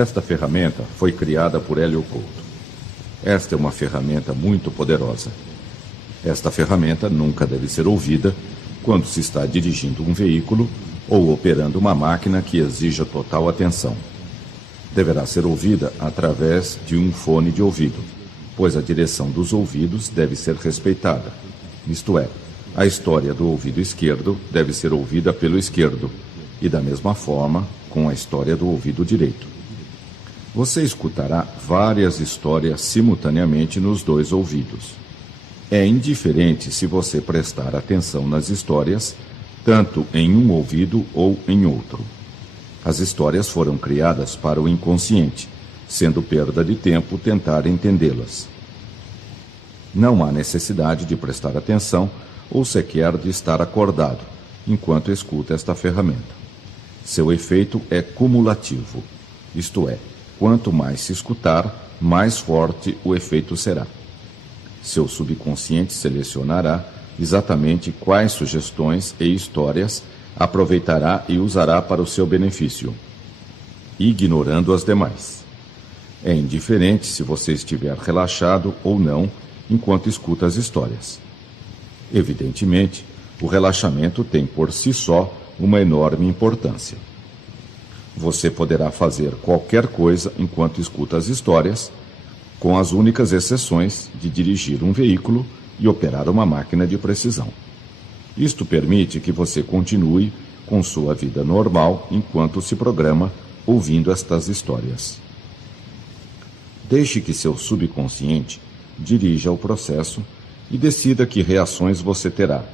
Esta ferramenta foi criada por Hélio Couto. Esta é uma ferramenta muito poderosa. Esta ferramenta nunca deve ser ouvida quando se está dirigindo um veículo ou operando uma máquina que exija total atenção. Deverá ser ouvida através de um fone de ouvido, pois a direção dos ouvidos deve ser respeitada. Isto é, a história do ouvido esquerdo deve ser ouvida pelo esquerdo, e da mesma forma com a história do ouvido direito. Você escutará várias histórias simultaneamente nos dois ouvidos. É indiferente se você prestar atenção nas histórias, tanto em um ouvido ou em outro. As histórias foram criadas para o inconsciente, sendo perda de tempo tentar entendê-las. Não há necessidade de prestar atenção ou sequer de estar acordado enquanto escuta esta ferramenta. Seu efeito é cumulativo, isto é, quanto mais se escutar, mais forte o efeito será. Seu subconsciente selecionará exatamente quais sugestões e histórias aproveitará e usará para o seu benefício, ignorando as demais. É indiferente se você estiver relaxado ou não enquanto escuta as histórias. Evidentemente, o relaxamento tem por si só uma enorme importância. Você poderá fazer qualquer coisa enquanto escuta as histórias, com as únicas exceções de dirigir um veículo e operar uma máquina de precisão. Isto permite que você continue com sua vida normal enquanto se programa ouvindo estas histórias. Deixe que seu subconsciente dirija o processo e decida que reações você terá,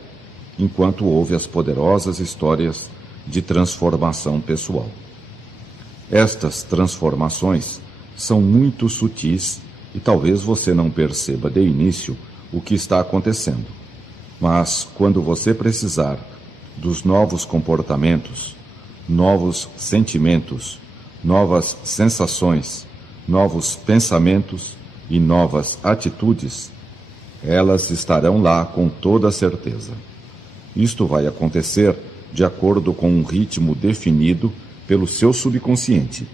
enquanto ouve as poderosas histórias de transformação pessoal. Estas transformações são muito sutis e talvez você não perceba de início o que está acontecendo. Mas, quando você precisar dos novos comportamentos, novos sentimentos, novas sensações, novos pensamentos e novas atitudes, elas estarão lá com toda certeza. Isto vai acontecer de acordo com um ritmo definido pelo seu subconsciente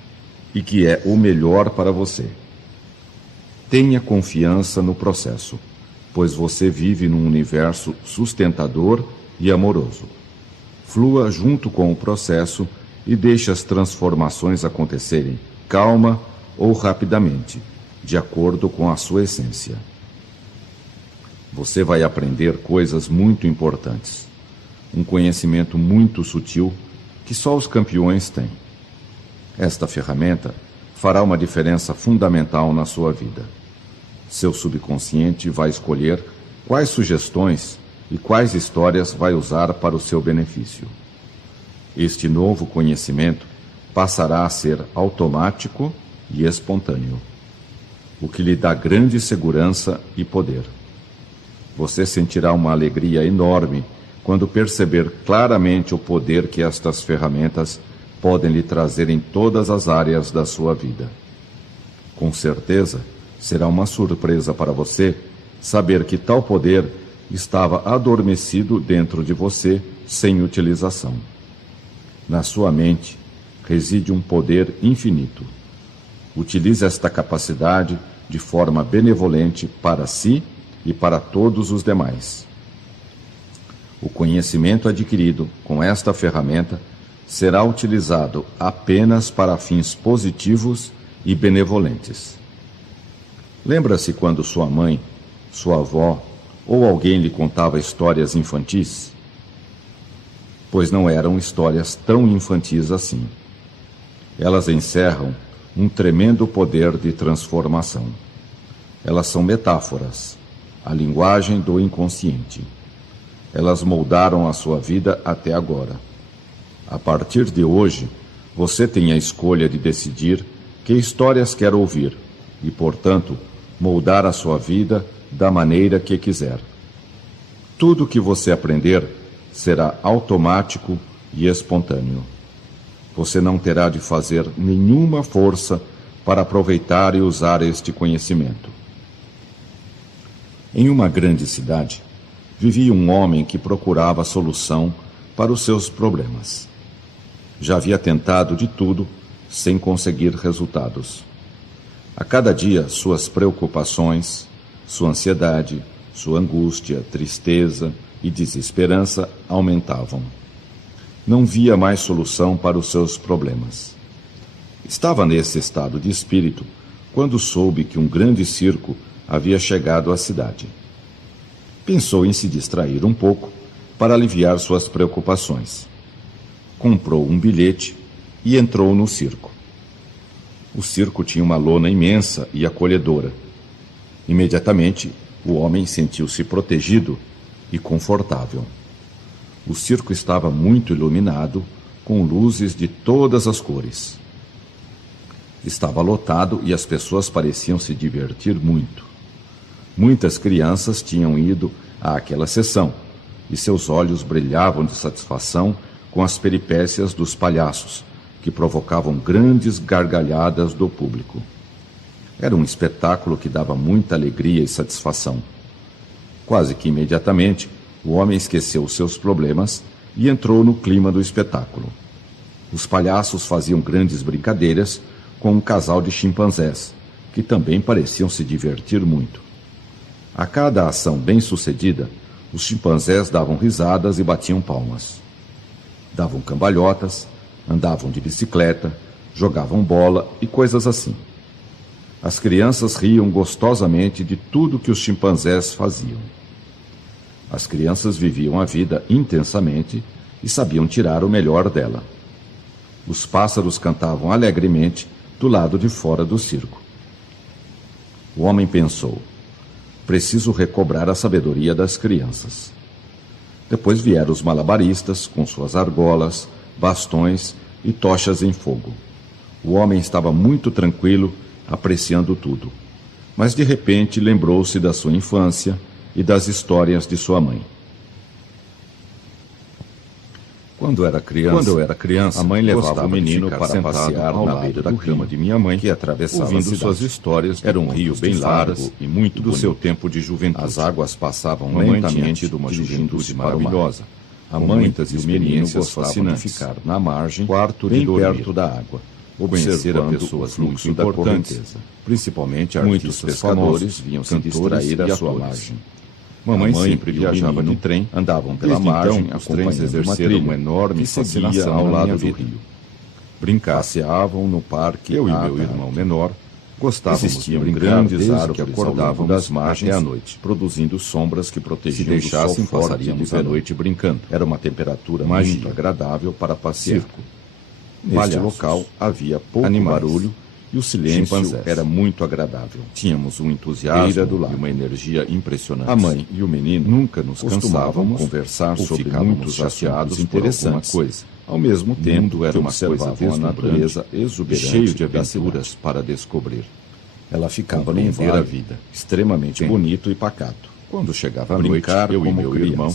e que é o melhor para você. Tenha confiança no processo, pois você vive num universo sustentador e amoroso. Flua junto com o processo e deixe as transformações acontecerem calma ou rapidamente, de acordo com a sua essência. Você vai aprender coisas muito importantes, um conhecimento muito sutil que só os campeões têm. Esta ferramenta fará uma diferença fundamental na sua vida. Seu subconsciente vai escolher quais sugestões e quais histórias vai usar para o seu benefício. Este novo conhecimento passará a ser automático e espontâneo, o que lhe dá grande segurança e poder. Você sentirá uma alegria enorme quando perceber claramente o poder que estas ferramentas podem lhe trazer em todas as áreas da sua vida. Com certeza, será uma surpresa para você saber que tal poder estava adormecido dentro de você sem utilização. Na sua mente reside um poder infinito. Utilize esta capacidade de forma benevolente para si e para todos os demais. O conhecimento adquirido com esta ferramenta será utilizado apenas para fins positivos e benevolentes. Lembra-se quando sua mãe, sua avó ou alguém lhe contava histórias infantis? Pois não eram histórias tão infantis assim. Elas encerram um tremendo poder de transformação. Elas são metáforas, a linguagem do inconsciente. Elas moldaram a sua vida até agora. A partir de hoje, você tem a escolha de decidir que histórias quer ouvir e, portanto, moldar a sua vida da maneira que quiser. Tudo que você aprender será automático e espontâneo. Você não terá de fazer nenhuma força para aproveitar e usar este conhecimento. Em uma grande cidade, vivia um homem que procurava solução para os seus problemas. Já havia tentado de tudo, sem conseguir resultados. A cada dia, suas preocupações, sua ansiedade, sua angústia, tristeza e desesperança aumentavam. Não via mais solução para os seus problemas. Estava nesse estado de espírito quando soube que um grande circo havia chegado à cidade. Pensou em se distrair um pouco para aliviar suas preocupações. Comprou um bilhete e entrou no circo. O circo tinha uma lona imensa e acolhedora. Imediatamente, o homem sentiu-se protegido e confortável. O circo estava muito iluminado, com luzes de todas as cores. Estava lotado e as pessoas pareciam se divertir muito. Muitas crianças tinham ido àquela sessão e seus olhos brilhavam de satisfação com as peripécias dos palhaços, que provocavam grandes gargalhadas do público. Era um espetáculo que dava muita alegria e satisfação. Quase que imediatamente, o homem esqueceu seus problemas e entrou no clima do espetáculo. Os palhaços faziam grandes brincadeiras com um casal de chimpanzés, que também pareciam se divertir muito. A cada ação bem-sucedida, os chimpanzés davam risadas e batiam palmas. Davam cambalhotas, andavam de bicicleta, jogavam bola e coisas assim. As crianças riam gostosamente de tudo que os chimpanzés faziam. As crianças viviam a vida intensamente e sabiam tirar o melhor dela. Os pássaros cantavam alegremente do lado de fora do circo. O homem pensou: preciso recobrar a sabedoria das crianças. Depois vieram os malabaristas com suas argolas, bastões e tochas em fogo. O homem estava muito tranquilo, apreciando tudo. Mas de repente lembrou-se da sua infância e das histórias de sua mãe. Quando eu era criança, a mãe levava o menino para passear ao lado da cama de minha mãe, que atravessava ouvindo suas histórias. Era um rio bem largo e muito do seu tempo de juventude. As águas passavam lentamente de uma juventude maravilhosa. A mãe e o menino gostavam de ficar na margem, bem perto da água, observando pessoas muito importantes, principalmente muitos pescadores vinham se distrair à sua margem. Mamãe sempre viajava de trem, andavam pela margem, os trens exerceram uma enorme fascinação ao lado do rio. Passeavam no parque, eu e meu irmão menor gostávamos de grandes árvores que acordavam das margens à noite, produzindo sombras que protegiam do sol forte. Passaríamos a noite brincando. Era uma temperatura muito agradável para passear. Neste local havia pouco barulho e o silêncio era muito agradável. Tínhamos um entusiasmo e uma energia impressionante. A mãe e o menino nunca nos cansavam conversar sobre muitos assuntos interessantes. Coisa. Ao mesmo tempo, era uma coisa a natureza exuberante, cheio de aventuras para descobrir. Ela ficava num vale, a vida, extremamente bonito e pacato. Quando chegava a noite, eu e meu irmão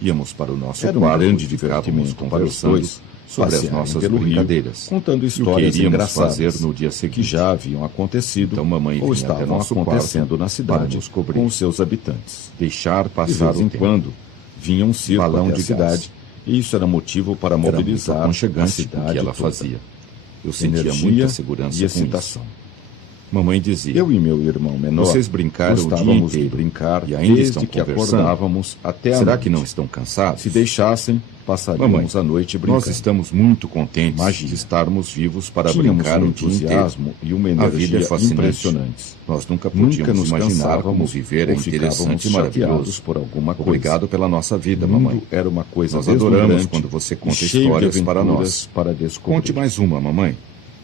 íamos para o nosso quarto, um grande divertimento para os dois, sobre as nossas brincadeiras, contando histórias que iríamos fazer no dia seguinte, que já haviam acontecido, então mamãe ou estavam acontecendo na cidade com os seus habitantes. Deixar passar um quando vinha um circo balão de cidade, e isso era motivo para mobilizar a cidade que ela fazia. Eu sentia muita segurança e excitação. Mamãe dizia: eu e meu irmão menor, vocês brincaram gostávamos de brincar e ainda desde que acordávamos até a noite. Será que não estão cansados? Se deixassem, passaríamos a noite brincando. Nós estamos muito contentes de estarmos vivos para brincar um entusiasmo e uma energia impressionantes. Nós nunca nos imaginávamos viver interessante e maravilhoso por alguma coisa. Obrigado pela nossa vida, mamãe. Era uma coisa nós adoramos quando você conta histórias para nós, para descobrir. Conte mais uma, mamãe.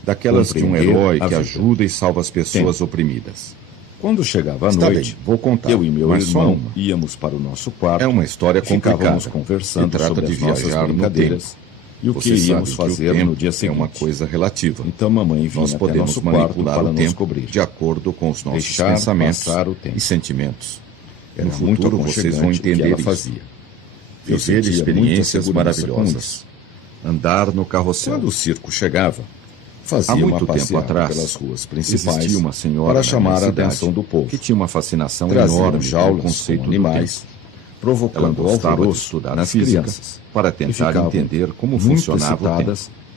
Daquelas de um herói que ajuda e salva as pessoas oprimidas. Quando chegava a noite, vou contar. Eu e meu irmão íamos para o nosso quarto. É uma história complicada. Ficávamos conversando sobre as nossas brincadeiras e o que iríamos fazer no dia seguinte. É uma coisa relativa. Então mamãe vinha nós podemos manipular o tempo de acordo com os nossos pensamentos e sentimentos. Era muito aconchegante. Vocês vão entender o que ela fazia. Viver experiências maravilhosas. Andar no carrossel. Quando o circo chegava, fazia muito tempo atrás, pelas ruas principais, uma senhora para chamar a atenção do povo, que tinha uma fascinação enorme pelo conceito de animais, provocando alvoroço nas crianças, para tentar entender como funcionavam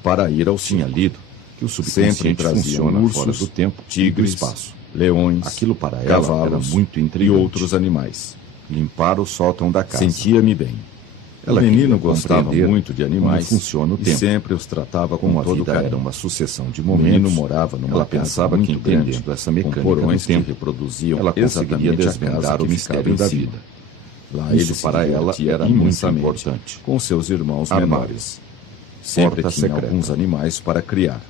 para ir ao tinha lido que o subconsciente funciona ursos, fora do tempo, tigres, do espaço, leões, aquilo para ela cavalos, era muito intrigante, e outros animais. Limpar o sótão da casa. Sentia-me bem. Ela, menino, gostava muito de animais, funciona o tempo, e sempre os tratava com todo carinho. Era uma sucessão de momentos. O menino morava numa ela pensava que entendendo essa mecânica porões que reproduziam, ela conseguiria desvendar o mistério da vida. Lá isso para ela era muito importante. Com seus irmãos menores. Sempre tinha alguns animais para criar.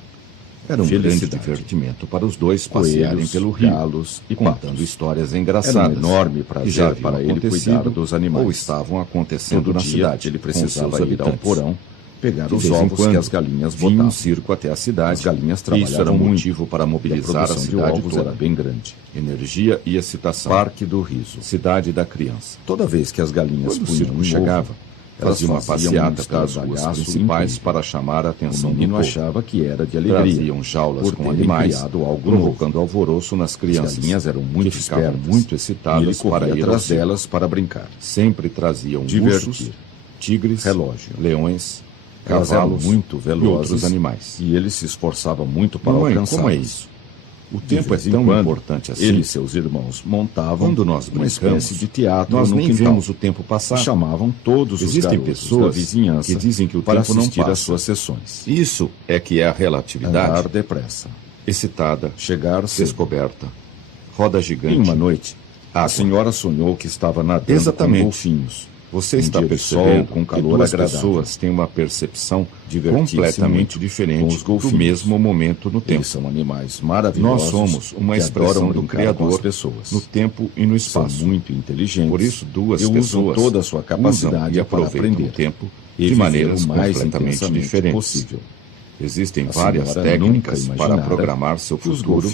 Era um grande divertimento para os dois passearem pelo rio, galos e contando histórias engraçadas. Era um enorme prazer para ele cuidar dos animais. Ou estavam acontecendo na cidade. Ele precisava ir ao porão, pegar os ovos que as galinhas botavam. Vinha um circo até a cidade. As galinhas trabalhavam. Isso era um motivo para mobilizar a cidade toda. Era bem grande. Energia e excitação. Parque do Riso. Cidade da Criança. Toda vez que as galinhas puniam chegava, fazia uma passeata pelas ruas principais para chamar a atenção do povo. Achava que era de alegria. Traziam jaulas com animais, provocando alvoroço nas crianças. As galinhas eram muito espertas, muito excitadas para ir atrás delas para brincar. Sempre traziam ursos, tigres, relógio, leões, cavalos muito velozes e outros animais. E ele se esforçava muito para alcançá-los. Como é isso? O tempo é tão importante assim. Ele e seus irmãos montavam quando nós uma espécie de teatro. Nós nem vimos o tempo passar. Chamavam todos os garotos pessoas da vizinhança que dizem que o tempo não passa às suas sessões. Isso é que é a relatividade. Andar depressa, excitada, chegar descoberta, roda gigante. Em uma noite, a senhora sonhou que estava nadando com golfinhos. Você está percebendo com calor agradável. As pessoas têm uma percepção completamente diferente do mesmo momento no tempo. Eles são animais maravilhosos. Nós somos uma expressão do Criador no tempo e no espaço. São muito inteligentes. Por isso, duas pessoas usam toda a sua capacidade para aprender o tempo de maneiras completamente diferentes possível. Existem várias técnicas para programar seu futuro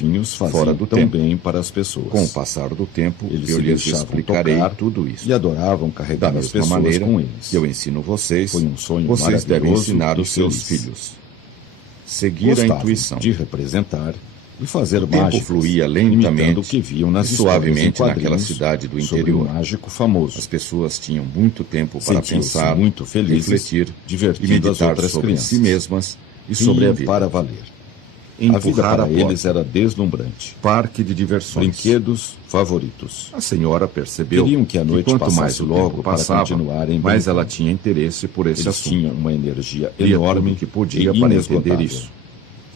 fora do tempo. Bem para as pessoas. Com o passar do tempo, eu lhes explicarei tudo isso. E adoravam carregar as pessoas maneira com eles. Eu ensino vocês. Foi um sonho vocês devem ensinar os seus filhos. Seguir a intuição de representar e fazer mágica. O tempo fluía lentamente o que viam nas suavemente naquela cidade do interior. Um mágico famoso. As pessoas tinham muito tempo para pensar, muito felizes, refletir, divertir e meditar sobre si mesmas e sobre a vida para valer. A vida para eles era deslumbrante. Parque de diversões. Brinquedos favoritos. A senhora percebeu que a noite quanto mais logo passava, mais ela tinha interesse por esse assunto. Tinha uma energia enorme que podia para entender isso.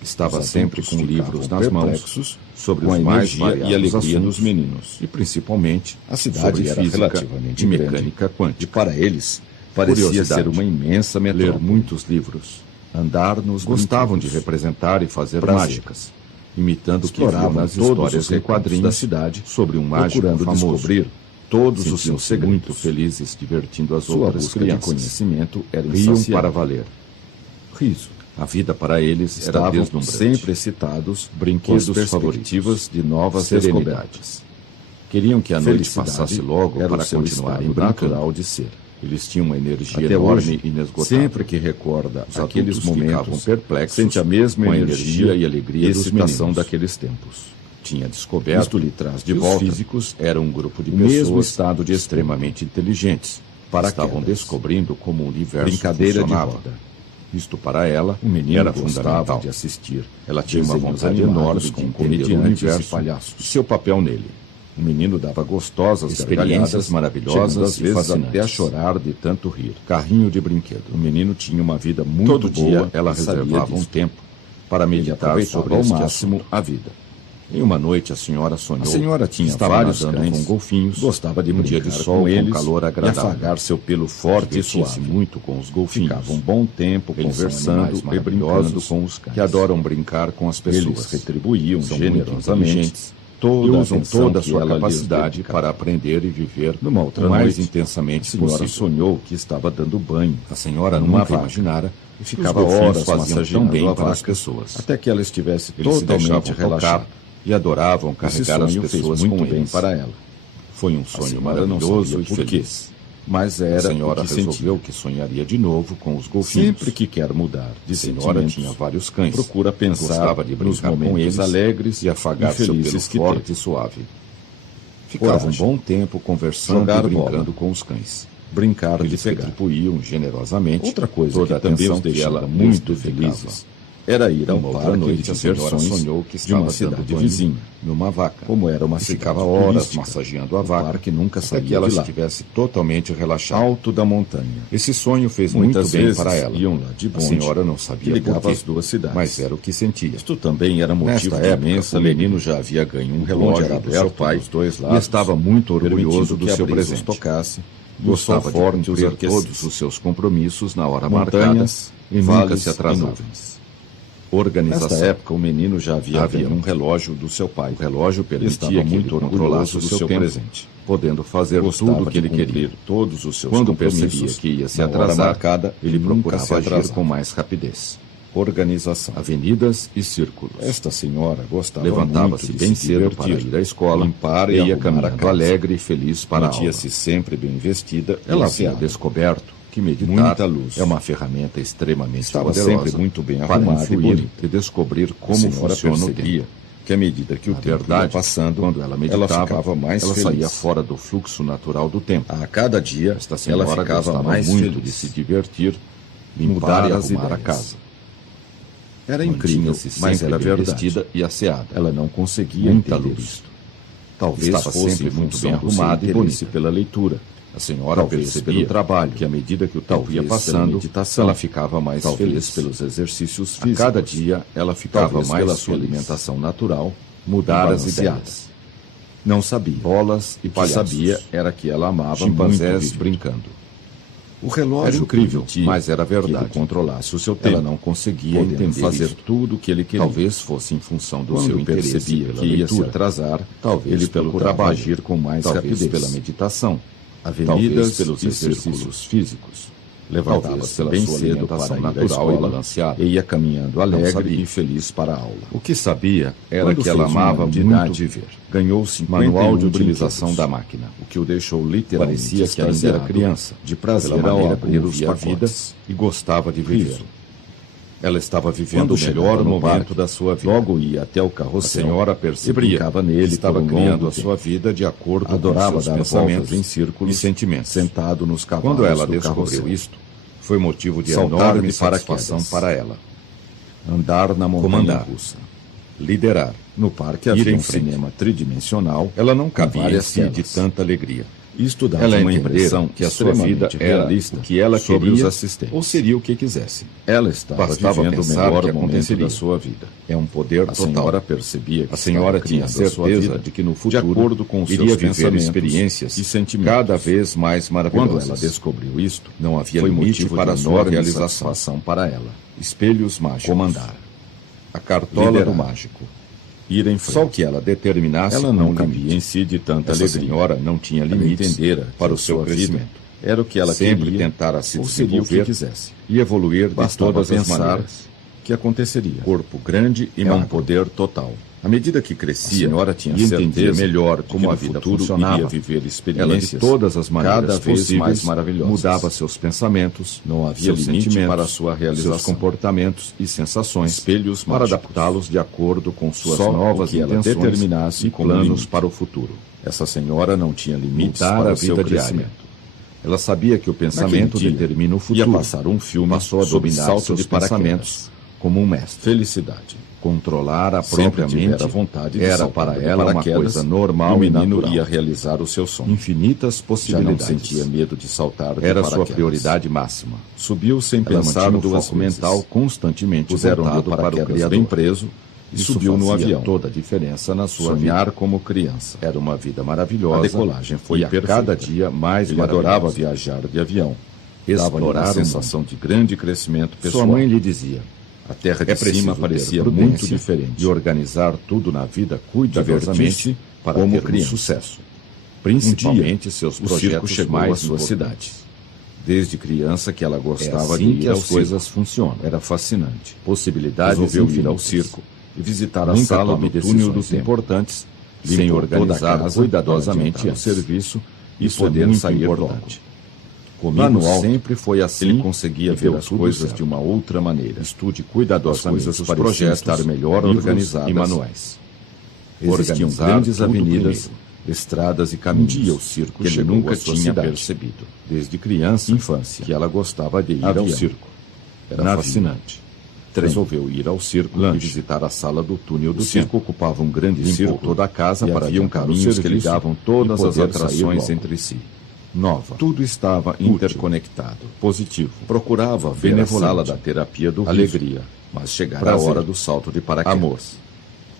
Estava sempre com livros nas mãos sobre os mais e alegria dos meninos. E principalmente a cidade era relativamente e mecânica quântica. E para eles parecia ser uma imensa metrópole. Ler muitos livros. Andar nos gostavam de representar e fazer mágicas, imitando o que viam nas histórias em quadrinhos da cidade sobre um mágico famoso. Descobrir todos os seus segredos. Muito felizes, divertindo as outras crianças. De conhecimento era riam para valer. Riso. A vida para eles era deslumbrante. Sempre excitados, brinquedos favoritos de novas descobertas. Queriam que a noite passasse logo para continuarem brincando de ser. Eles tinham uma energia enorme e inesgotável. Sempre que recorda aqueles momentos perplexos, sente a mesma energia e alegria e excitação daqueles tempos. Tinha descoberto isto lhe traz de volta. Os físicos eram um grupo de pessoas mesmo estado de extremamente inteligentes. Estavam descobrindo como o universo brincadeira funcionava. De roda. Isto para ela, o menino era fundamental de assistir. Ela tinha uma vontade enorme com comediantes e palhaços. Seu papel nele. O menino dava gostosas experiências maravilhosas, às vezes até a chorar de tanto rir. Carrinho de brinquedo. O menino tinha uma vida muito todo boa. Dia ela reservava um tempo para meditar sobre ao máximo a vida. Em uma noite a senhora sonhou. A senhora tinha vários cães com golfinhos, gostava de um dia de sol com eles, calor agradável, e afagar seu pelo forte e suave muito com os golfinhos. Ficava um bom tempo conversando e brincando com os cães, que adoram brincar com as pessoas. Eles retribuíam generosamente. Usam toda a sua capacidade para aprender e viver numa outra mais intensamente possível. A senhora sonhou que estava dando banho. A senhora nunca imaginara e ficava horas massageando bem para as pessoas. Até que ela estivesse totalmente relaxada e adoravam carregar as pessoas muito bem para ela. Foi um sonho maravilhoso e feliz. Mas era a senhora resolveu que sonharia de novo com os golfinhos. Sempre que quer mudar de senhora tinha vários cães. Procura pensar gostava de brincar nos momentos com eles alegres e afagar seu pelo forte e suave. Ficava um bom tempo conversando e brincando com os cães. Brincar eles retribuíam generosamente. Outra coisa toda que também os deixava muito felizes era ir ao Uma outra parque noite, de a senhora diversões sonhou que de estava uma dando cidade banho vizinha, numa vaca. Como era uma E cidade ficava horas turística, massageando a o vaca, parque nunca até saía que ela de lá. estivesse totalmente relaxada. Alto da montanha. Esse sonho fez Muitas muito bem vezes para ela. iam lá de A bonde, senhora não que sabia ligava por quê, as duas cidades. mas era o que sentia. Isto também era motivo Nesta de época, imensa o menino alegria. já havia ganho um O relógio bonde era do seu aberto pai dos dois e lados, estava muito orgulhoso permitindo do que seu a brisa presente. os tocasse, E gostava de cumprir porque todos os seus compromissos na hora montanhas marcada e nunca vales se e atrasava. nuvens. Organização. Nesta época, o menino já havia Havia ganho um relógio do seu pai. O relógio permitia estava que muito ele controlasse orgulhoso o do seu seu tempo, presente. podendo fazer Gostava tudo o que de ele queria. cumprir todos os seus Quando compromissos percebia que ia se na hora atrasar, marcada, ele nunca procurava se agir atrasava. com mais rapidez. Organização. Avenidas e círculos. Esta senhora gostava Levantava-se muito de bem se cedo para divertir, ir à escola, limpar e ia arrumar a caminhando casa. alegre e feliz para a aula. Mantia-se sempre bem vestida e Ela havia asseada. descoberto que meditar Muita luz. é uma ferramenta extremamente Estava poderosa sempre muito bem para arrumada e influir bonita. e descobrir A como senhora funciona o percebia tempo. que à medida que o Na tempo ia verdade, passando, quando ela meditava, ficava mais ela feliz. saía fora do fluxo natural do tempo. A cada dia, Esta senhora ela ficava gostava mais muito feliz. de se divertir, Mudar limpar e e arrumar arrumar a a casa. Era Mantinha-se incrível, sempre mas era bem verdade. vestida e asseada. Ela não conseguia Muita entender luz. isto. Talvez Estava fosse sempre muito função bem do seu arrumada e interesse bonita. pela leitura. A senhora Talvez percebia pelo trabalho, que à medida que o tempo ia Talvez passando, pela meditação. ela ficava mais Talvez feliz. pelos exercícios A físicos. cada dia, ela ficava Talvez mais pela feliz. sua alimentação natural, Mudar e as balanceada. ideias. Não sabia. Bolas e palhaços. sabia era que ela amava Chimpanzés muito viver. brincando. O Era relógio incrível, permitia mas era que ele verdade. controlasse o seu tempo. Ela não conseguia Podendo entender fazer isto. tudo o que ele queria. Talvez fosse em função do Quando seu interesse percebia pela que ia se leitura. atrasar, Talvez ele pelo procurava trabalho, agir com mais talvez rapidez. pela meditação, Talvez avenidas pelos e exercícios círculos. físicos. Talvez Levantava-se pela bem sua cedo alimentação para ir à natural e escola balanceada. e ia caminhando alegre sabia. e feliz para a aula. O que sabia era Quando que ela fez um amava ano de muito idade, viver. ganhou 51 Manual de utilização brinquedos, da máquina, o que o deixou literalmente Parecia que ainda era extasiado criança, de prazer pela ao maneira abrir como os via a pacotes vida e gostava de viver. Isso. Ela estava vivendo Quando o melhor chegava no momento parque, da sua vida. logo ia até o A carrossel senhora e percebia brincava nele que estava por um criando longo a sua vida de acordo Adorava com seus dar pensamentos voltas em círculos e sentimentos. sentado nos cavalos Quando ela do descobriu carrossel. isto, foi motivo de Saltar enorme de satisfação paraquedas. para ela. Andar na montanha Comandar. russa. Liderar. No parque Ir havia em um frente. cinema tridimensional. Ela não com cabia em várias si de telas. tanta alegria. Isto dava Ela uma entendera impressão que a sua vida extremamente era realista o que ela sobre queria os assistentes. ou seria o que quisesse. Ela estava Bastava vivendo o pensar melhor que momento aconteceria. da sua vida. É um poder A total. senhora percebia que A senhora estava tinha criando a sua certeza vida de que no de futuro acordo com os iria seus viver pensamentos experiências e sentimentos. cada vez mais maravilhosas. Quando ela descobriu isto, não havia foi limite motivo para de a sua enorme realização. satisfação para ela. Espelhos mágicos. Comandar. A cartola Liderar. do mágico. Ir em frente. Só o que ela determinasse Ela com não um cabia limite. em si de tanta Essa alegria. senhora não tinha Ela limites entendera para o que seu sua vida crescimento. era o que ela Sempre queria, tentara se ou seria o que desenvolver quisesse. e evoluir de Bastava todas as pensar maneiras. que aconteceria. Corpo grande e É um magro. poder total. À medida que A crescia, senhora tinha e entendia certeza melhor de que como a no vida futuro funcionava, iria viver ela de experiências todas as maneiras cada vez possíveis mais maravilhosas. mudava seus pensamentos, Não havia seus limite sentimentos, para a sua realização. seus comportamentos e sensações, Espelhos para mágicos. adaptá-los de acordo com suas Só novas o que ela intenções determinasse e como planos limite. para o futuro. Essa senhora não tinha limites Mudar para a o seu vida diária. crescimento. Ela sabia que o pensamento Naquele dia, determina o futuro. ia passar um filme Passou a sobre dominar salto seus de paraquedas. pensamentos como um mestre. Felicidade. Controlar a Sempre própria tivera mente vontade de era saltar para de ela uma paraquedas, coisa e normal o e menino natural. ia realizar o seu sonho. Infinitas Já não possibilidades. sentia medo de saltar de Era paraquedas. sua prioridade máxima. Subiu sem Ela pensar mantinha o duas foco vezes. mental constantemente Puseram voltado o para o paraquedas Criador. bem preso e Isso subiu no fazia avião. toda a diferença na sua Sonhar vida. como criança. Era uma vida maravilhosa. A decolagem foi e a perfeita. cada dia mais Ele adorava maravilhosa. viajar de avião. Dava-lhe uma Explorar o sensação de grande crescimento pessoal. Sua mãe lhe dizia: A terra de é preciso cima ter parecia prudência muito diferente. e organizar tudo na vida cuidadosamente Divertir-se para como ter um criança. sucesso. Principalmente Um seus dia, o circo projetos chegou mais à sua importantes. cidade. Desde criança que ela gostava assim de ir que ao as circo. coisas funcionam. Era fascinante. Possibilidades Resolveu ir ao infinitas. circo e visitar a Nunca sala tome do túnel do decisões tempo. importantes sem Limpou toda a organizar casa cuidadosamente para o adiantar serviço e Isso é poder muito sair importante. logo. Comigo no alto, sempre foi assim. Ele conseguia e ver deu as tudo coisas certo. de uma outra maneira. Estude As cuidadosamente coisas os pareciam projetos, estar melhor livros organizadas e manuais. Existiam Organizar grandes tudo avenidas, primeiro. estradas e caminhos. dia o circo que ele chegou nunca à sua tinha cidade. percebido. Desde criança, Infância. que ela gostava de ir Avião. ao circo. Era Navio. fascinante. Resolveu ir ao circo e visitar a sala do túnel do circo ocupava um grande círculo toda a casa para haviam caminhos que ligavam todas as atrações entre si. Nova. Tudo estava interconectado. Positivo. Procurava ver a sala da terapia do alegria, mas chegara a hora do salto de paraquedas. Amor.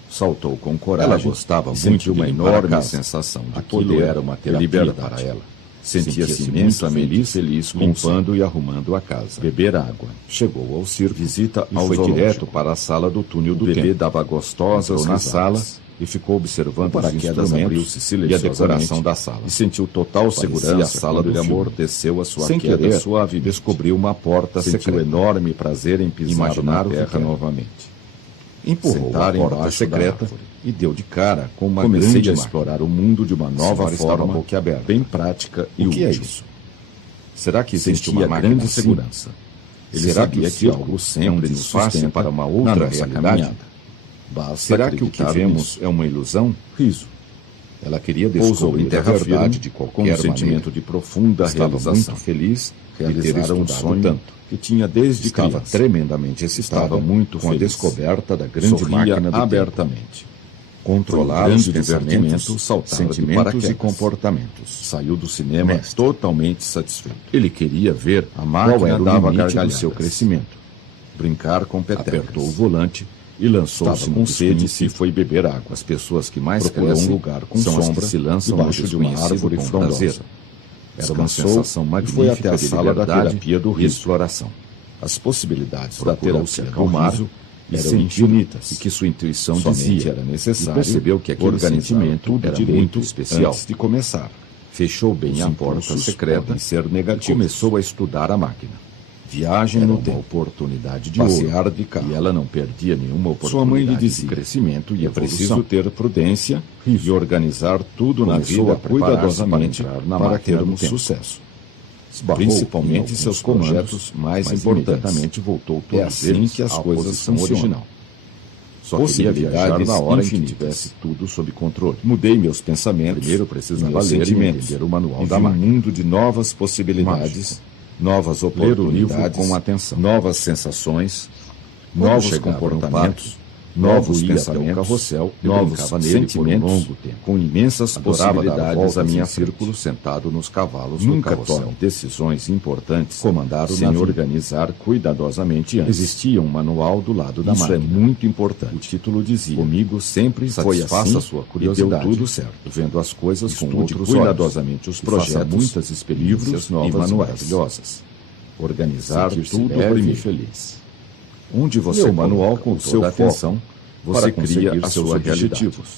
Saltou com coragem. Ela gostava muito muito de uma enorme enorme sensação de Aquilo poder era uma e terapia liberdade para ela. Sentia-se Sentia-se imensamente muito feliz, com limpando e arrumando a casa. Beber água. Chegou ao circo, Visita e ao foi zoológico. direto para a sala do túnel do bebê tempo. dava gostosas Entrou na risadas. sala e ficou observando O os paraquedas instrumentos abriu-se e a silenciosamente decoração da sala. e sentiu total Parecia segurança a sala quando do o filme. amorteceu a sua Sem queda querer, suave. descobriu uma porta Sentiu secreta. enorme prazer em pisar Imaginar na o que terra quer. novamente. Empurrou Sentar a porta embaixo secreta da árvore. e deu de cara com uma Comecei grande a máquina. explorar o mundo de uma nova Senhora estava forma, boquiaberta. bem prática e O que é útil. isso? Será que existe Sentia uma máquina grande assim? segurança. Ele Será sabia que o que circo algo é um sempre nos disfarce sustenta para uma na outra nossa realidade? caminhada. Basta Será que o que acreditar vemos nisso. é uma ilusão? Riso. Ela queria Pousou descobrir em terra a verdade firme de com um qualquer sentimento maneira. de profunda Estava realização. muito feliz de ter realizar um estudado sonho tanto. que tinha desde Estava criança. tremendamente excitada, Estava muito com a feliz. descoberta da grande Sorria máquina do abertamente. tempo. Controlar Foi um os grande pensamentos, divertimento, saltar de sentimentos paraquedas. e comportamentos. Saiu do cinema Mestre. totalmente satisfeito. Ele queria ver A máquina qual era o dava limite do gargalhadas. seu crescimento. Brincar com petecas. Apertou o volante e lançou-se Estava com no sede e desconhecido. foi beber água. As pessoas que mais Procurou crescem um lugar com são as sombra que se lançam debaixo no de uma desconhecido árvore com frondosa. prazer. Era uma Descansou sensação e magnífica foi até a de sala da liberdade terapia do e riso. exploração. As possibilidades da Procurou terapia se do acalmar riso e eram sentiu infinitas. e que sua intuição Somente dizia era necessário e percebeu que aquele organizar sentimento tudo era direito muito especial. antes de começar. Fechou bem Os a porta impulsos secreta podem ser e negativos. começou a estudar a máquina. Viagem Era no uma tempo. oportunidade de Passear ouro, de carro. e ela não perdia nenhuma oportunidade Sua mãe lhe de dizia, crescimento e é preciso evolução. ter prudência e organizar tudo na Começou vida a preparar-se cuidadosamente para entrar na para máquina do termos tempo. sucesso. Esbarrou Principalmente em alguns seus comandos projetos mais mas importantes. imediatamente voltou É todos assim eles que as à coisas posição funcionam. original. Só queria viajar Possibilidades na hora em que infinitas. tivesse tudo sob controle. Mudei meus pensamentos, Primeiro precisava meus ler e sentimentos, entender o manual e da vi um máquina. mundo de novas possibilidades, novas Ler o livro oportunidades, com atenção. novas sensações, Quando novos chegava no comportamentos, Logo novos ia até o pensamentos, carrossel e novos brincava nele sentimentos, por um longo tempo. com imensas Adorava dar possibilidades voltas a minha em frente. círculo sentado nos cavalos Nunca do carrossel. tome decisões importantes Comandar o sem navio. organizar cuidadosamente antes. Existia um manual do lado da Isso máquina. é muito importante. O título dizia: Comigo sempre foi satisfaça assim, a sua e curiosidade. deu tudo certo. Vendo as coisas com Estude outros cuidadosamente olhos. os E faça projetos, muitas experiências livros novas e manuais. maravilhosas. Organizar Sentir-se tudo leve primeiro. e feliz. Onde você Meu manual coloca com o seu seu foco atenção, você você cria cria os os seus seus objetivos. objetivos.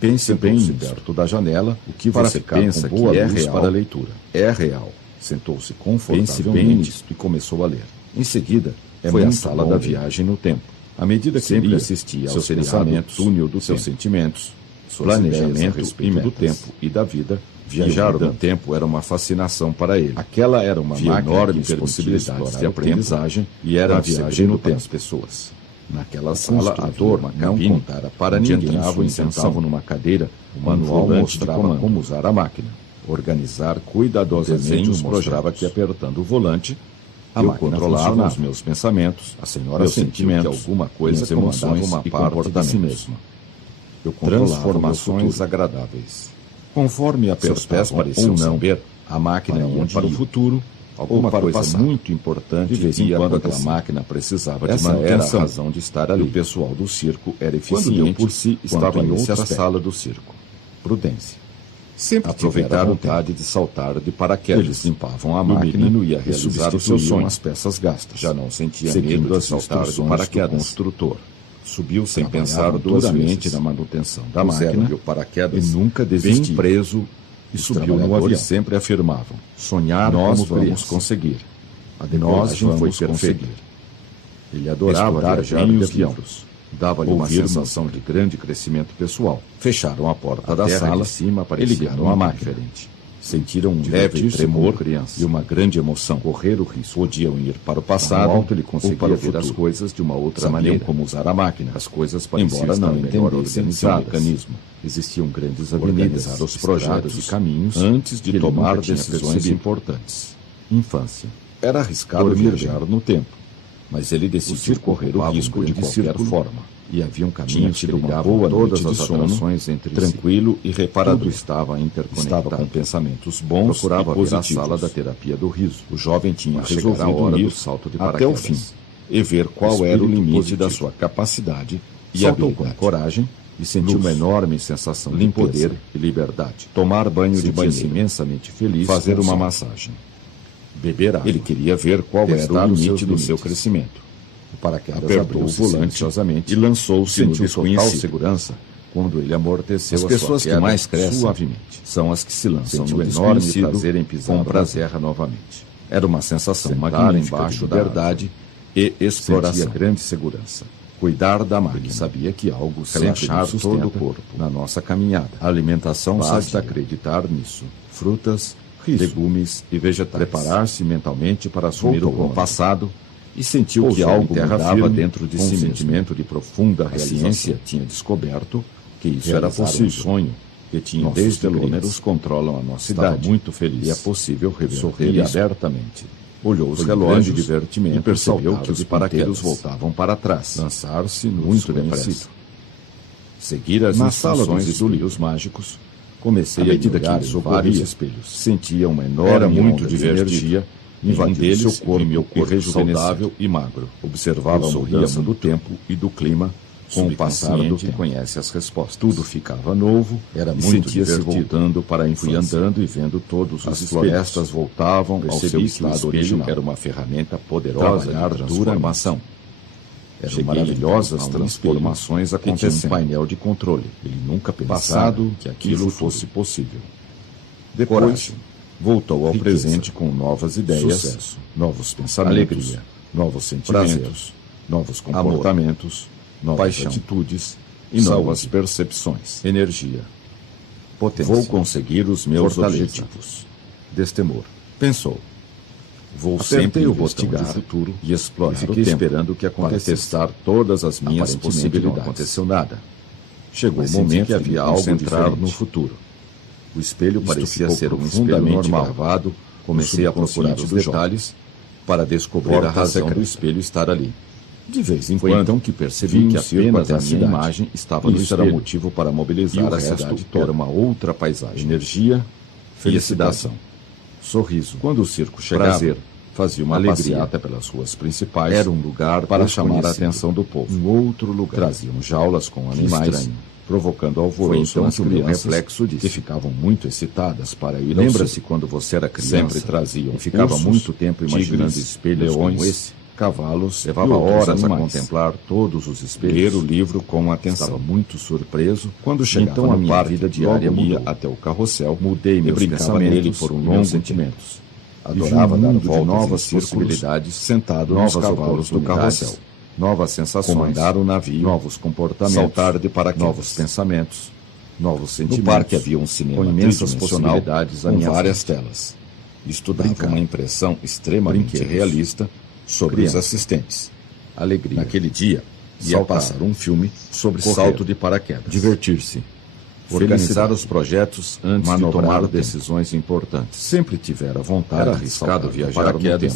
Pense bem Sentou-se nisso. perto da janela, O que para você ficar pensa com que boa é luz real, para a leitura. é real. Sentou-se Pense confortavelmente bem nisso e começou a ler. Em seguida, É foi à muito sala bom da ler. viagem no tempo. À medida que Sempre lia, assistia seus aos pensamentos, pensamentos, túnel do seus tempo, sentimentos, suas ideias a planejamento respeito e do metas. tempo e da vida. Viajar iam no mudando. tempo era uma fascinação para ele. Aquela era uma Via máquina enormes que permitia possibilidades explorar de o aprendizagem tempo e era na um viagem segredo no para tempo. as pessoas. Naquela O sala, a construtor dor não cabine, contara para onde ninguém entravam sua e intenção. sentavam numa cadeira, O um manual volante de mostrava comando. como usar a máquina. Organizar O cuidadosamente desenho os mostrava projetos. que apertando o volante, A eu máquina controlava funcionava. os meus pensamentos, A senhora meus sentiu que sentimentos, alguma coisa minhas emoções comandava uma e parte de si comportamentos. mesma. Eu controlava o meu Transformações futuro. agradáveis. Conforme Seus pés apertavam pareciam ou não, saber, a máquina para ia onde para o ia. futuro, alguma para o coisa passado. muito importante De vez em ia quando aquela acontecer. máquina precisava de Essa era a manutenção. razão de estar E ali. o pessoal do circo era Quando eficiente deu por si, estava quanto a em esse outra aspecto. sala do circo. Prudência. Sempre Aproveitar tivera a vontade de saltar de paraquedas. Eles limpavam a O máquina menino ia e realizar o seu substituíam sonho. as peças gastas. Já não sentia Seguindo medo de as saltar de instruções paraquedas. do construtor. Subiu sem Trabalhavam pensar duas duramente vezes na manutenção da Puseram-lhe máquina o paraquedas e nunca bem desistiu. preso e Os subiu no trabalhadores avião. sempre afirmavam: sonhar Nós como vamos criança. conseguir. A Nós decolagem foi vamos perfeita. conseguir. Ele adorava Estudar viajar bem de os avião. livros. Dava-lhe uma Ouvir sensação de grande crescimento pessoal. Fecharam a porta A da terra sala de cima e parecia ligaram muito a máquina. diferente. Sentiram um leve Divertir-se tremor como criança. e uma grande emoção. Correr o risco. Podiam ir para o Passado, passado alto ele ou conseguia para o ver as futuro. coisas de uma outra Sabiam maneira. como usar a máquina. As coisas pareciam Embora não estar melhor entendessem seu organizadas. mecanismo. Existiam grandes avenidas, Organizar os estradas projetos e caminhos antes de que ele tomar nunca tinha decisões percebido. importantes. Infância. Era arriscado Dormir viajar bem. no tempo. Mas ele decidiu correr o risco de qualquer forma. E havia um caminho que ligava todas as atrações entre tranquilo e reparador. Tudo estava interconectado com pensamentos bons. Procurava ver a sala da terapia do riso. O jovem tinha resolvido ir do salto de paraquedas até o fim e ver qual era o limite da sua capacidade e saltou com coragem e sentiu uma enorme sensação de poder e liberdade. Tomar banho de banheiro, imensamente feliz, fazer uma massagem, beber água. Ele queria ver qual era o limite do seu crescimento. O paraquedas apertou o volante e lançou-se no desconhecido. Total segurança quando ele amorteceu. As pessoas que mais crescem suavemente são as que se lançam no enorme prazer em pisar com terra novamente. Era uma sensação magnífica embaixo da verdade e exploração. Sentia grande segurança. Cuidar da máquina. Ele sabia que algo relaxar todo o corpo na nossa caminhada. A alimentação sadia. Acreditar nisso. Frutas, legumes e vegetais. Preparar-se mentalmente para assumir o passado e sentiu que algo mudava dentro de si mesmo. Um sentimento de profunda realização. A ciência tinha descoberto que isso era possível. Um sonho que tinha desde números controlam a nossa cidade. Muito feliz. E é possível reverter abertamente. Olhou os relógios de divertimento e percebeu que os paraquedas voltavam para trás. Lançar-se muito depressa. Seguir as instruções dos espelhos mágicos. Comecei a enxergar vários espelhos. Sentia uma enorme onda de energia invadir seu corpo, meu corpo saudável e magro. Observava a mudança do tempo e do clima com o passar do tempo. Conhece as respostas. Tudo ficava novo, era muito divertido. Voltando para a infância. Fui andando e vendo todos os florestas voltavam ao seu estado original. Era uma ferramenta poderosa de transformação. Eram maravilhosas transformações acontecendo. Um painel de controle. Ele nunca pensado que aquilo fosse possível. Depois, voltou ao presente com novas ideias, sucesso, novos pensamentos, alegria, novos sentimentos, novos comportamentos, novas atitudes e novas percepções, energia, potência. Vou conseguir os meus objetivos. Destemor. Pensou. Vou sempre investigar o futuro e explorar o tempo, esperando que acontecesse. Para testar todas as minhas possibilidades. Não aconteceu nada. Chegou o momento que havia algo entrar no futuro. O espelho parecia ser um espelho normal. Comecei a procurar os detalhes para descobrir a razão do espelho estar ali. De vez em quando, então que percebi que apenas a minha imagem estava no espelho. Isso era motivo para mobilizar a cidade toda. Era uma outra paisagem. Energia, felicidade, sorriso. Quando o circo chegava, fazia uma passeata pelas ruas principais. Era um lugar para chamar a atenção do povo. Um outro lugar. Traziam jaulas com animais, provocando alvoroço nas crianças, reflexo disso, que ficavam muito excitadas para ir. Lembra-se quando você era criança? Sempre traziam. E ficava muito tempo imaginando espelhos como esse, cavalos, levava horas a contemplar todos os espelhos. Ler o livro com atenção. Estava muito surpreso quando chegava então a minha vida diária mudou. Até o carrossel, mudei meus pensamentos nele por um longo sentimentos. Adorava dar novas possibilidades, sentado nos cavalos do carrossel. Novas sensações, comandar o navio, novos comportamentos, saltar de paraquedas, novos pensamentos, novos sentimentos. No parque havia um cinema com imensas possibilidades, com várias telas. Estudava uma impressão extremamente realista sobre os assistentes. Alegria. Naquele dia, ia passar um filme sobre salto de paraquedas. Divertir-se. Organizar os projetos antes de tomar decisões importantes. Sempre tivera vontade. Era arriscado viajar no tempo.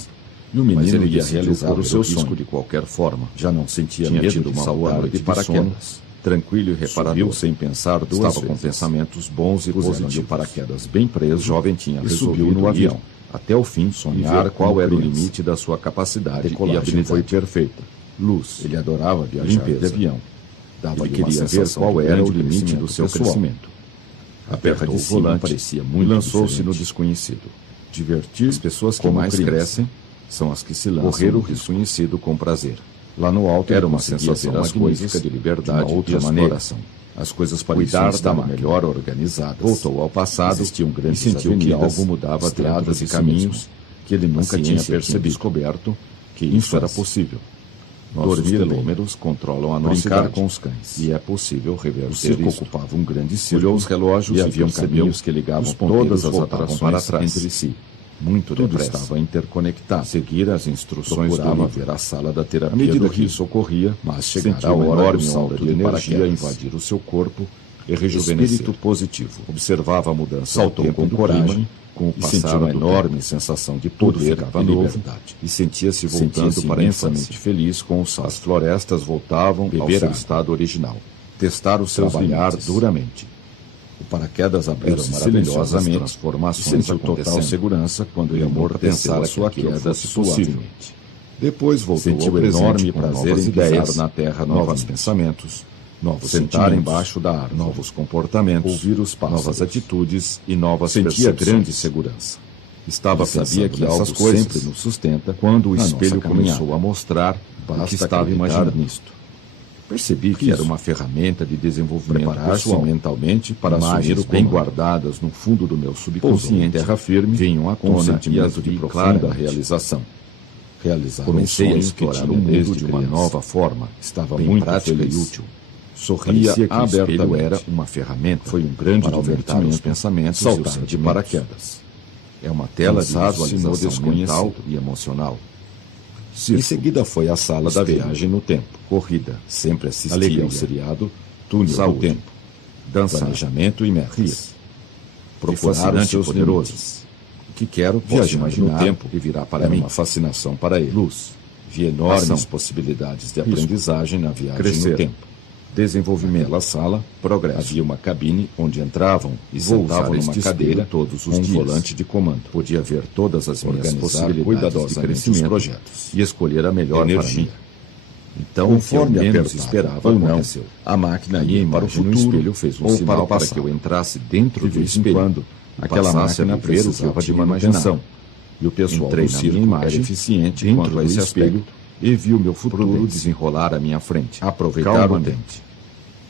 E o menino ia realizar o seu sonho de qualquer forma. Já não sentia medo de uma saltar de paraquedas. Tranquilo e reparador. Subiu sem pensar duas vezes. Estava com pensamentos bons e positivos. O paraquedas bem preso. O jovem tinha resolvido no avião. Até o fim, sonhar qual era o limite da sua capacidade. A decolagem foi perfeita. Luz. Ele adorava viajar de avião. Ele queria ver qual era o limite do seu crescimento. Apertou o volante, parecia muito e lançou-se no desconhecido. Divertir as pessoas que mais crescem são as que se lançam correr o desconhecido com prazer. Lá no alto era uma sensação magnífica de liberdade e exploração. As coisas pareciam estar melhor organizadas. Voltou ao passado e sentiu que algo mudava estradas e caminhos que ele nunca tinha percebido. Descoberto que isso era possível. Nossos telômeros controlam a nossa idade com os cães. E é possível reverter. O circo ocupava um grande círculo. Olhou os relógios e haviam caminhos que ligavam todas as atrações para trás entre si. Muito tudo estava interconectado. Seguir as instruções do livro. Ver a sala da terapia. À medida que isso ocorria, mas chegará o enorme salto de energia a invadir o seu corpo e rejuvenescer. Espírito positivo. Observava a mudança Saltou do tempo com coragem, com o e sentiu passar uma do enorme tempo. sensação de Tudo poder ficava e novo liberdade. e sentia-se voltando Sentia-se para a imensamente infância. feliz com o sol. As florestas voltavam ao Beber seu água. estado original. Testar os seus Trabalhar limites. duramente. O paraquedas abriram Eram maravilhosamente maravilhosamente transformações e sentiu total acontecendo. segurança quando E ele amorteceu pensara a sua que aquilo queda fosse possível. suavemente. Depois voltou Sentiu ao presente enorme com prazer novas em ideias, pisar na terra novos novamente. pensamentos, Novos sentar sentimentos, embaixo da árvore, novos comportamentos, ouvir os pássaros, novas atitudes e novas sentia percepções. grande segurança. Estava Ele sabia sabia que que algo essas coisas sempre nos sustenta quando o na espelho nossa caminhada. começou a mostrar o Basta que estava acreditar imaginando. nisto. Percebi que Isso. era uma ferramenta de desenvolvimento Preparar-se pessoal mentalmente para assumir Imagens o bem comando. guardadas no fundo do meu Pousou em subconsciente terra firme, vinham à com um tona e sentimento as vi de profunda claramente. realização. Realizar Comecei um a sonho explorar que o tinha mundo desde de uma criança. nova forma. Estava bem muito prática feliz. e útil. Sorria Parecia que o espelho abertamente. era uma ferramenta Foi um grande para aumentar divertimento os pensamentos e saltar os de sentimentos. paraquedas. É uma tela de Lançar-se no visualização desconhecido. mental e emocional. Circo. Em seguida foi à sala da Espelho. viagem no tempo. Corrida. Sempre assistia Alegria. ao seriado Túnel Saúde. do Tempo. Dançar. Planejamento e metas. Rir. Procurar os fascinante seus e poderosos. limites. O que quero, posso Viajar imaginar no tempo e virá para era mim. uma fascinação para ele. Luz. Vi enormes Ação. possibilidades de Risco. aprendizagem na viagem Crescer. no tempo. Desenvolvimento. Naquela sala, Progresso. havia uma cabine onde entravam e Vou sentavam usar numa este cadeira espelho todos os com um dias. volante de comando. Podia ver todas as minhas Organizar possibilidades de cuidadosamente crescimento os projetos. e escolher a melhor Energia. para mim. Então, Conforme o que eu menos apertava esperava ou não, aconteceu. a máquina Minha ia para o imagem no futuro espelho fez um ou sinal para passado. que eu entrasse dentro De do vez em espelho. quando, e aquela passasse a máquina viver o que eu precisava de tinha manutenção. imaginado. E o pessoal Entrei do na circo minha imagem era eficiente dentro quanto a desse esse aspecto aspecto e vi o meu futuro prudência. desenrolar à minha frente. Aproveitar o Calmamente. ambiente.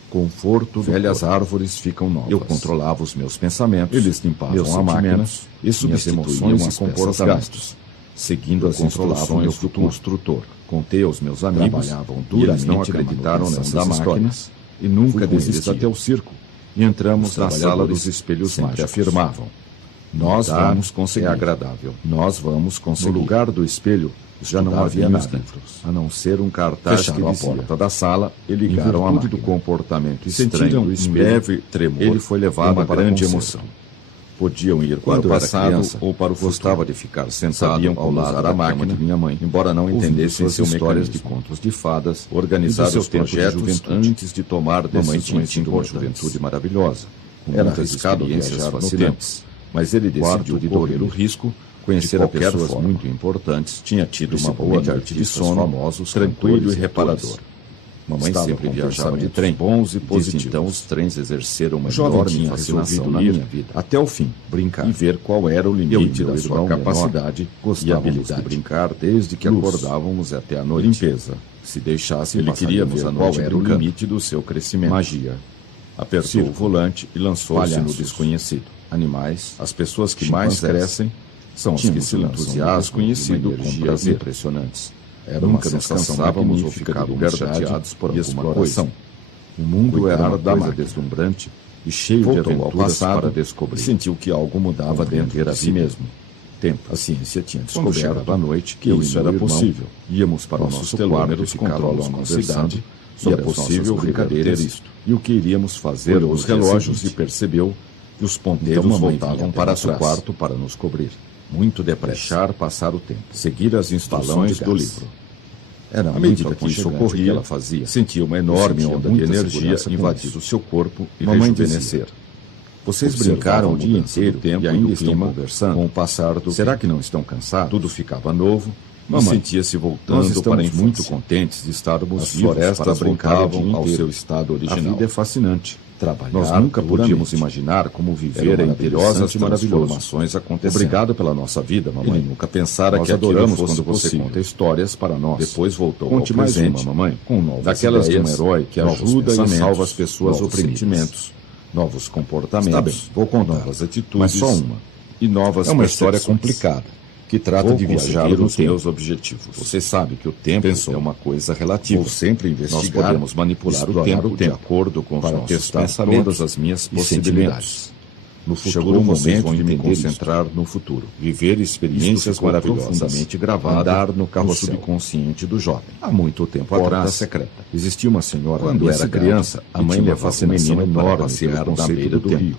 Conforto, Velhas velhas árvores ficam novas. Eu controlava os meus pensamentos, Eles limpavam meus a máquina sentimentos, e minhas substituíam emoções as e peças comportamentos. gastos, seguindo Eu as controlava o instruções meu do futuro. construtor. Contei aos meus amigos, Trabalhavam e eles duramente não na acreditaram manutenção nessas da máquina histórias e nunca Fui com eles desistiram. até o circo. E entramos Os na sala trabalhadores dos espelhos sempre mágicos. afirmavam: nós Mudar vamos conseguir. É agradável. Nós vamos conseguir. No lugar do espelho, já não Estudar havia bem os nada, livros. a não ser um cartaz Fecharam que a dizia, porta da sala e ligaram a em virtude do máquina. comportamento E estranho sentiram do um espelho, leve tremor ele foi levado e uma para grande conserto. emoção. Podiam ir Quando para o era passado criança ou para o futuro. gostava de ficar sentado Sabiam ao como lado usar da a cama máquina, de minha mãe, embora não ouvindo entendessem suas seu histórias mecanismo. de contos de fadas, Organizar e do seu os tempo de projetos juventude. antes de tomar Mamãe tinha decisões tido uma importantes. juventude maravilhosa, com Era muitas arriscado experiências viajar no fascinantes, mas ele decidiu Quarto de correr dormir, o risco conhecer de a qualquer pessoas forma. muito importantes, Tinha tido uma boa principalmente noite de artistas sono, famosos, tranquilo cantores e e reparador. atores. Mamãe Estava sempre com viajava de pensamentos trem, bons e desde positivos. então os trens exerceram uma Jovem enorme tinha fascinação resolvido na ir minha vida. até o fim, Brincar. e ver qual era o Eu e limite meu da sua irmão capacidade menor e gostávamos habilidade. de brincar desde que Luz. acordávamos até a noite. Limpeza. Se deixassem, Ele queria ver a qual noite era o brincando. limite do seu crescimento. Magia. Apertou Circo. o volante e lançou-se no Palhaços. desconhecido. Animais. As pessoas que Chimpanzés. mais crescem são as que Tínhamos se um lançam no entusiasmo desconhecido e uma com energia prazer. impressionantes. Era Nunca uma nos sensação cansávamos ou magnífica de ficávamos liberdade chateados por e alguma exploração. coisa. O mundo era Cuidar uma da coisa máquina. deslumbrante e cheio Voltou de ao aventuras passado para descobrir. e sentiu que algo mudava dentro Compreender de a si vida. mesmo. Tempo. A ciência tinha Quando descoberto chegava a noite, que eu e isso meu era irmão possível. íamos para o Nossos nosso quarto e telômeros ficávamos controlam a conversando cidade sobre e é as possível nossas reverter brincadeiras isto. e o que iríamos fazer Olhou nos os relógios relógios e e percebeu que os ponteiros Então mamãe voltavam vinha para até seu atrás. quarto para nos cobrir. Muito depressa. Deixar passar o tempo. Seguir as instruções Balão de do gás. livro. Era À muito medida que isso aconchegante o ocorria, ela fazia. sentia uma enorme Sentia onda de muita energia segurança com invadir isso. o seu corpo e Mamãe rejuvenescer. Vocês Observava brincaram a o dia mudança do inteiro tempo e ainda do estão clima conversando. com o passar do Será tempo. que não estão cansados? Tudo ficava novo e Mamãe, sentia-se Nós voltando para a estamos infância. muito contentes de estarmos As vivos florestas para brincar o voltavam dia ao inteiro. seu estado A original. vida é fascinante. Trabalhar Nós nunca podíamos duramente. imaginar como Era viver em maravilhoso perigosas e maravilhoso. transformações acontecendo. Obrigado pela nossa vida, mamãe. Ele nunca pensara Nós que aquilo adoramos fosse quando você possível. conta histórias para nós. Depois voltou Conte ao mais presente, uma, mamãe, com novas daquelas ideias, de um herói que novos ajuda e pensamentos, salva as pessoas novos oprimidas. sentimentos, Novos comportamentos, Está bem, vou contar. novas atitudes, Mas só uma. e novas É uma história percepções. complicada, que trata Vou de viajar conseguir no os tempo. meus objetivos. Você sabe que o tempo Pensou. é uma coisa relativa. Vou sempre Nós investigar, podemos manipular o explorar tempo, de acordo com os para nossos testar pensamentos todas as minhas e possibilidades. sentimentos. No futuro, chegou o momento de me concentrar no futuro. Viver experiências maravilhosas, profundamente gravadas andar no carrossel. no subconsciente do jovem. Há muito tempo Porta atrás, secreta. existia uma senhora Quando nesse era gado criança, a que mãe tinha uma levava um fascinação menino para enorme passear pelo na conceito beira do tempo, rio,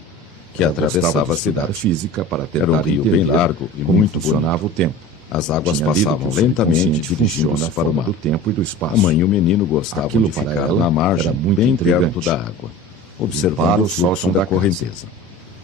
que atravessava a cidade física para tentar Era um rio bem entender largo e como muito funcionava bonito. o tempo. As águas Tinha lido passavam que o lentamente, subconsciente dirigindo-se funciona para o forma mar. do tempo e do espaço. A mãe e o menino gostavam Aquilo de para ficar ela na margem, era muito bem intrigante. perto da água, Observando observando o o fluxo fluxo da da correnteza.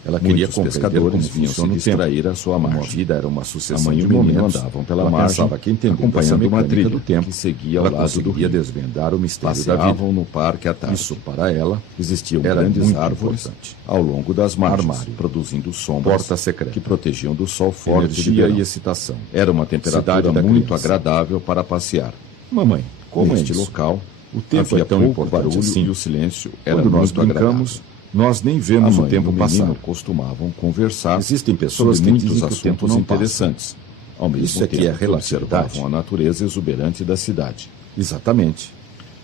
Ela Muitos queria compreender pescadores como vinham se funciona o tempo. distrair à sua Como a margem. vida era uma A sucessão mãe e de o menino momentos, andavam pela ela margem, pensava que entendendo acompanhando essa uma mecânica trilha do tempo que seguia ao ela lado do conseguiria rio. desvendar o mistério da vida. Passeavam no parque à tarde. Isso, para ela, existiam Era grandes muito árvores importante. ao longo das margens, Armário, produzindo sombras porta secreta, que protegiam do sol forte de energia verão. e excitação. Era uma temperatura Cidade da muito criança. agradável para passear. Mamãe, como Neste é isso? local, o tempo Havia é tão pouco importante barulho assim. e o silêncio era Quando nós muito brincamos, agradável. nós nem vemos A o mãe tempo e o menino passar. Costumavam conversar. Existem pessoas sobre que dizem muitos que o tempo assuntos não passa. interessantes. Ao mesmo Isso é que tempo, é relatividade. observavam a natureza exuberante da cidade. Exatamente.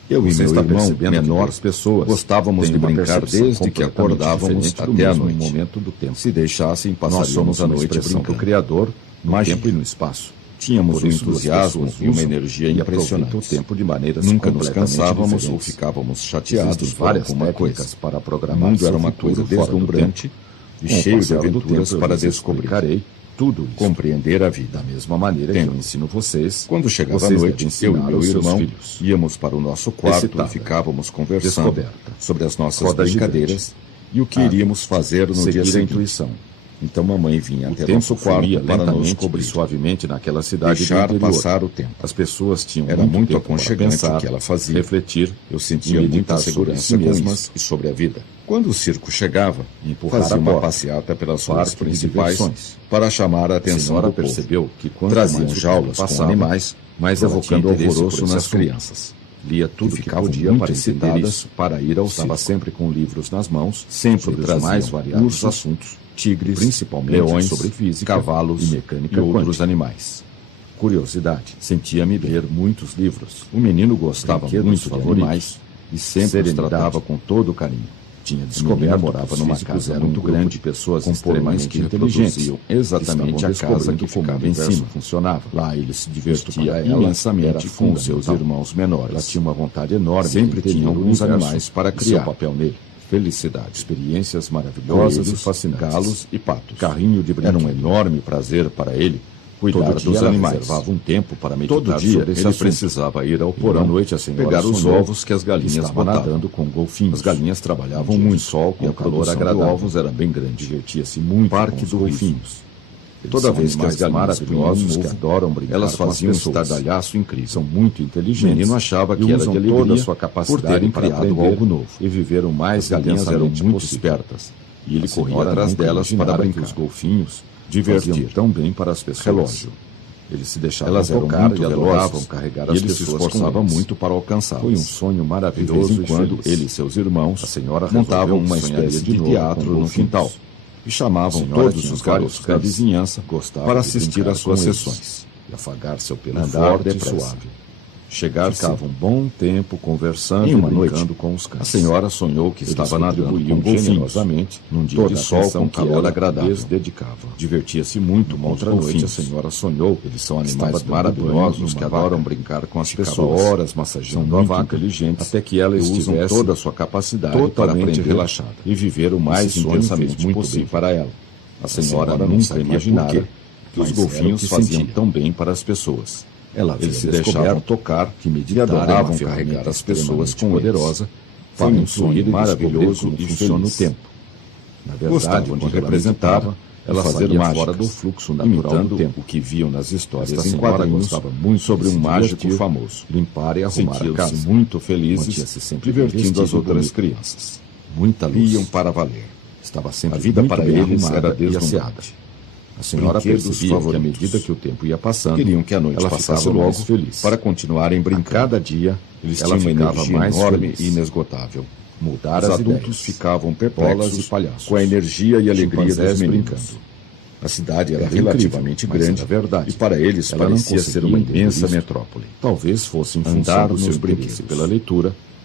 Eu e Você meu está irmão, percebendo que menores pessoas gostávamos de têm uma brincar percepção desde que completamente acordávamos diferente do até a mesmo noite. momento do tempo. Se deixassem, Nós passaríamos somos a uma noite expressão do brincando. Criador no Mágica. tempo e no espaço. Tínhamos Por um isso, duas entusiasmo pessoas e uma usam energia e aproveitam impressionantes. o tempo de maneiras Nunca nos completamente cansávamos ou diferentes. ficávamos chateados Existem por várias alguma técnicas coisa. para O programar mundo seu era uma futuro coisa fora do deslumbrante e Com o cheio de passar do aventuras tempo, eu para lhes descobrir. explicarei tudo isso. Compreender a vida. Da mesma maneira Tenho. que eu ensino vocês, Quando chegava a vocês noite, devem eu e ensinar meu aos seus irmão filhos. íamos para o nosso quarto Excitada. e ficávamos conversando Descoberta. sobre as nossas Roda brincadeiras e o que Hábito. iríamos fazer no dia Seguir a seguinte. intuição. Então mamãe vinha O até tempo nosso quarto fluía para nos lentamente cobrir, e suavemente naquela cidade deixar do interior. passar o tempo. As pessoas tinham Era muito tempo para aconchegante pensar, o que ela fazia. refletir. Eu sentia e muita meditar sobre segurança si com mesmas isso e sobre a vida. Quando o circo chegava, Empurrar fazia a uma porta. passeata pelas ruas Parque de principais diversões. para chamar a A atenção senhora do povo. percebeu que quanto Traziam mais o jaulas tempo com passava, animais, mais provocando ela tinha interesse alvoroço por esse nas assunto. crianças. Lia tudo que que ficavam podia muito para entender excitadas isso, para ir ao Estava circo. Sempre com livros nas mãos, Sempre sobre os traziam mais variados ursos, assuntos, tigres, principalmente leões, sobre física, cavalos e mecânica e outros quântica. animais. Curiosidade, sentia-me ler muitos livros. O menino gostava Brinquedos muito de favoritos. animais e sempre os Serenidade. tratava com todo o carinho. Tinha descoberto descoberto que morava os numa físicos casa eram um muito grupo grande de de pessoas com extremamente porões que inteligentes. reproduziam exatamente a Estavam casa que descobrindo como ficava o em universo cima. funcionava. Lá ele se divertia para ela imensamente era com os seus fundamental. irmãos menores. Ela tinha uma vontade enorme. Sempre de entender tinha o alguns universo animais para e criar. seu papel nele. Felicidade, experiências maravilhosas Coelhos, e fascinantes. galos e patos. Carrinho de Era brinquedo. um enorme prazer para ele cuidar Todo dia dos ela animais. reservava um tempo para meditar Todo dia sobre esse ele assunto. precisava ir ao E porão à noite a senhora pegar os sonhou ovos que as galinhas estava botavam. nadando com golfinhos. As galinhas trabalhavam Um dia de muito sol e com a calor produção de agradável. ovos era bem grande. Divertia-se muito Parque com os do golfinhos. Eles Toda são vez que as animais galinhas punham um maravilhosos que ovo, adoram brincar elas com as faziam um pessoas. estardalhaço incrível. São muito O inteligentes. menino achava que e era usam de toda alegria a sua capacidade por terem para criado aprender algo novo. e viver o mais As galinhas eram intensamente muito possível. espertas e ele A corria senhora atrás nunca delas para imaginara que brincar. os golfinhos Divertir. faziam tão bem para as pessoas. Relógio. Eles se deixavam Elas eram tocar muito e adoravam velozes carregar e as ele se pessoas esforçava com eles. muito para alcançá-las. Foi um sonho maravilhoso. De vez em quando, feliz. ele e seus irmãos A senhora montavam resolveu uma que sonharia espécie de de novo teatro com no golfinhos. quintal e A chamavam senhora todos tinha os vários garotos da cães, vizinhança gostava para de assistir brincar às suas com eles. sessões. E afagar seu pelo Andar forte e depressa. suave. Chegar Ficava ficava um bom tempo conversando Em e uma brincando noite, com os cães. A senhora sonhou que Eles estava nadando retribuíam com golfinhos generosamente num dia toda de a sol atenção com que calor ela agradável. lhes dedicava. Divertia-se muito com os Outra noite a golfinhos. senhora sonhou. Eles são Estava animais dando maravilhosos banho que numa adoram vaca. brincar com as Ficava pessoas. horas São massageando a muito vaca, inteligentes até que ela e usam estivesse toda a sua capacidade para totalmente aprender relaxada e viver o mais Esse sonho intensamente fez muito possível bem para ela. A senhora senhora não nunca sabia imaginara por quê, que os mas era o golfinhos que faziam sentia. tão bem para as pessoas. Ela Eles se havia deixavam descoberto tocar que e meditar era uma adoravam ferramenta carregar as pessoas extremamente com eles. poderosa Foi para um influir sonho e maravilhoso descobrir e como funciona o feliz. tempo. Na verdade, Gostavam de quando ela representar, meditava, ela fazer fazia mágicas, fora do fluxo natural imitando do tempo. o que viam nas histórias Esta em senhora quadrinhos gostava muito sobre de um se mágico divertir, famoso. limpar e arrumar a Sentiam-se casa. muito felizes, Mantinha-se sempre divertindo vestido as outras bonito. crianças. Muita luz. Iam para valer. Estava sempre A vida muito para bem eles arrumada era e asseada. deslumbrante. A senhora Brinquedos percebia que à favoritos. medida que o tempo ia passando, Queriam que a noite ela passasse ficava logo mais feliz. para continuarem A brincando. cada dia, Eles ela tinham uma ficava energia mais enorme feliz. e inesgotável. Mudar Os as adultos ideias. ficavam Bolas perplexos e palhaços. com a energia e alegria dos Chimpanzés meninos. brincando. A cidade era Era relativamente incrível, mas grande era verdade. e para eles Ela não parecia conseguia ser uma entender imensa isso. metrópole. Talvez fosse em Andar função do nos seu brinquedos. interesse pela leitura